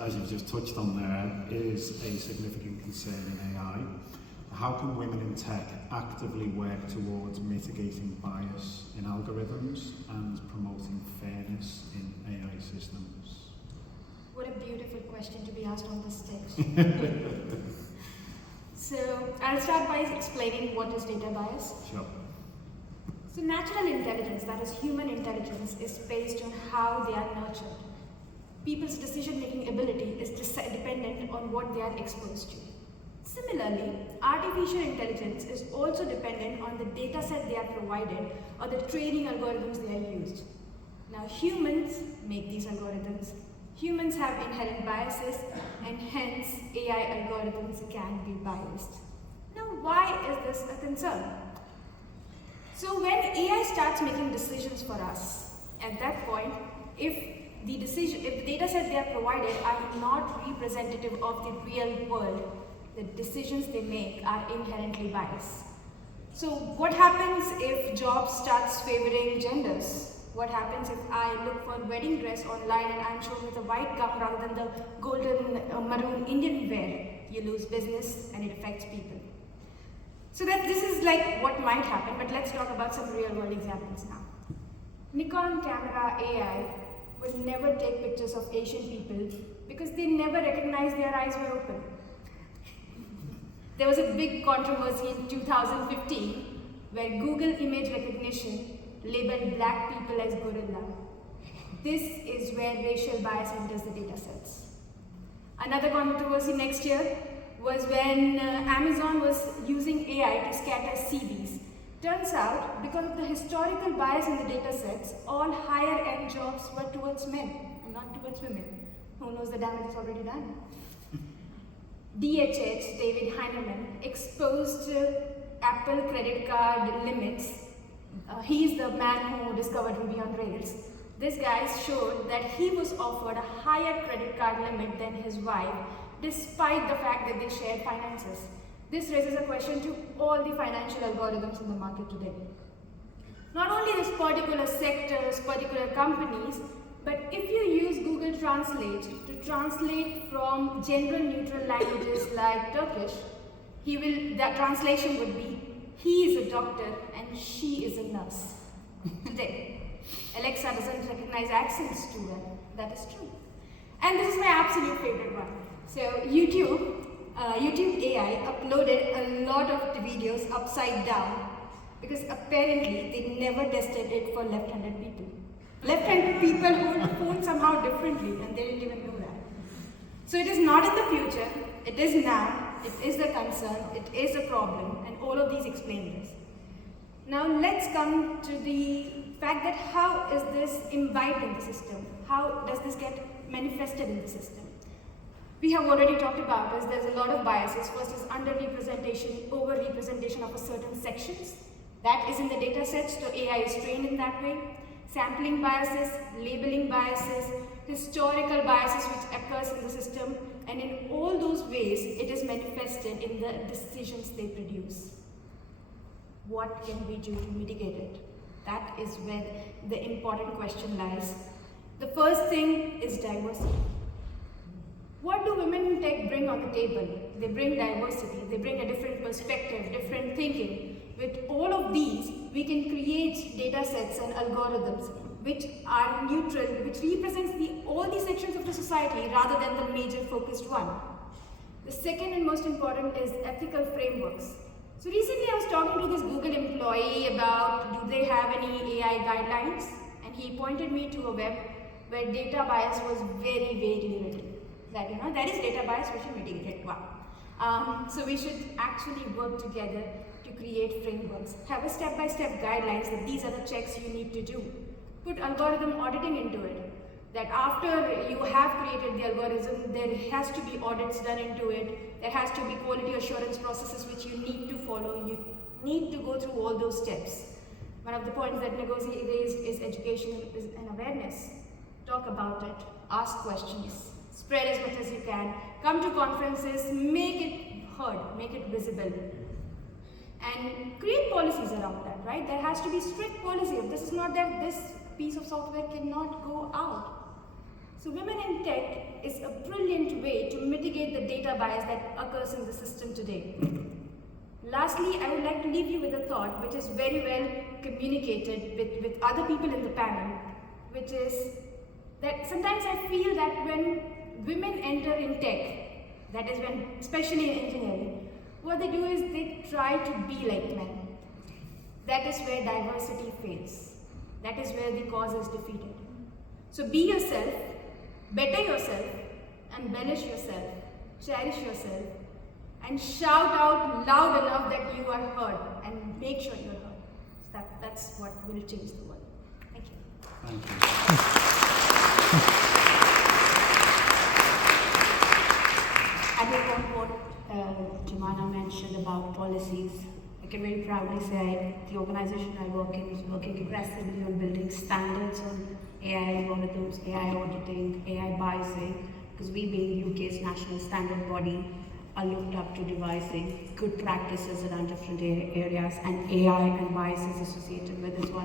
as you've just touched on there, is a significant concern in AI. How can women in tech actively work towards mitigating bias in algorithms and promoting fairness in AI systems? What a beautiful question to be asked on this stage. So I'll start by explaining what is data bias. Sure. So natural intelligence, that is human intelligence, is based on how they are nurtured. People's decision-making ability is dependent on what they are exposed to. Similarly, artificial intelligence is also dependent on the data set they are provided or the training algorithms they are used. Now humans make these algorithms. Humans have inherent biases and hence AI algorithms can be biased. Now why is this a concern? So when AI starts making decisions for us, at that point, if the data set they are provided are not representative of the real world, the decisions they make are inherently biased. So what happens if jobs starts favoring genders? What happens if I look for a wedding dress online and I'm shown with a white gown rather than the golden maroon Indian wear? You lose business and it affects people. So that this is like what might happen, but let's talk about some real world examples now. Nikon camera AI will never take pictures of Asian people because they never recognized their eyes were open. There was a big controversy in 2015 where Google image recognition labeled black people as gorilla. This is where racial bias enters the data sets. Another controversy next year was when Amazon was using AI to scatter CVs. Turns out, because of the historical bias in the data sets, all higher end jobs were towards men and not towards women. Who knows, the damage is already done. DHH, David Heinemann, exposed Apple credit card limits. He's the man who discovered Ruby on Rails. This guy showed that he was offered a higher credit card limit than his wife, despite the fact that they shared finances. This raises a question to all the financial algorithms in the market today. Not only this particular sectors, particular companies, but if you use Google Translate to translate from gender neutral languages like Turkish, that translation would be, he is a doctor and she is a nurse. Today, Alexa doesn't recognize accents too well. That is true. And this is my absolute favorite one. So YouTube AI uploaded a lot of the videos upside down because apparently they never tested it for left-handed people. Left-handed people hold the phone somehow differently and they didn't even know that. So it is not in the future, it is now, it is a concern, it is a problem, and all of these explain this. Now let's come to the fact that how is this imbibed in the system? How does this get manifested in the system? We have already talked about this. There's a lot of biases. First is underrepresentation, overrepresentation of a certain sections. That is in the data sets, so AI is trained in that way. Sampling biases, labeling biases, historical biases which occurs in the system, and in all those ways it is manifested in the decisions they produce. What can we do to mitigate it? That is where the important question lies. The first thing is diversity. What do women in tech bring on the table? They bring diversity, they bring a different perspective, different thinking. With all of these, we can create data sets and algorithms which are neutral, which represents all the sections of the society rather than the major focused one. The second and most important is ethical frameworks. So recently I was talking to this Google employee about do they have any AI guidelines, and he pointed me to a web where data bias was very vaguely written. That is data bias, we should mitigate it. Wow. So we should actually work together to create frameworks. Have a step-by-step guidelines that these are the checks you need to do. Put algorithm auditing into it. That after you have created the algorithm, there has to be audits done into it. There has to be quality assurance processes which you need to follow. You need to go through all those steps. One of the points that Ngozi raised is education and awareness. Talk about it. Ask questions. Spread as much as you can. Come to conferences. Make it heard. Make it visible. And create policies around that, right? There has to be strict policy. If this is not there, this piece of software cannot go out. So women in tech is a brilliant way to mitigate the data bias that occurs in the system today. Lastly, I would like to leave you with a thought which is very well communicated with other people in the panel, which is that sometimes I feel that when women enter in tech, that is when, especially in engineering, what they do is they try to be like men. That is where diversity fails. That is where the cause is defeated. So be yourself, better yourself, embellish yourself, cherish yourself, and shout out loud enough that you are heard, and make sure you're heard. That's what will change the world. Thank you. Thank you. Adding on what Jemana mentioned about policies, I can very proudly say the organization I work in is working aggressively on building standards on AI algorithms, AI auditing, AI biasing, because we being UK's national standard body are looked up to devising good practices around different areas, and AI and biases associated with is one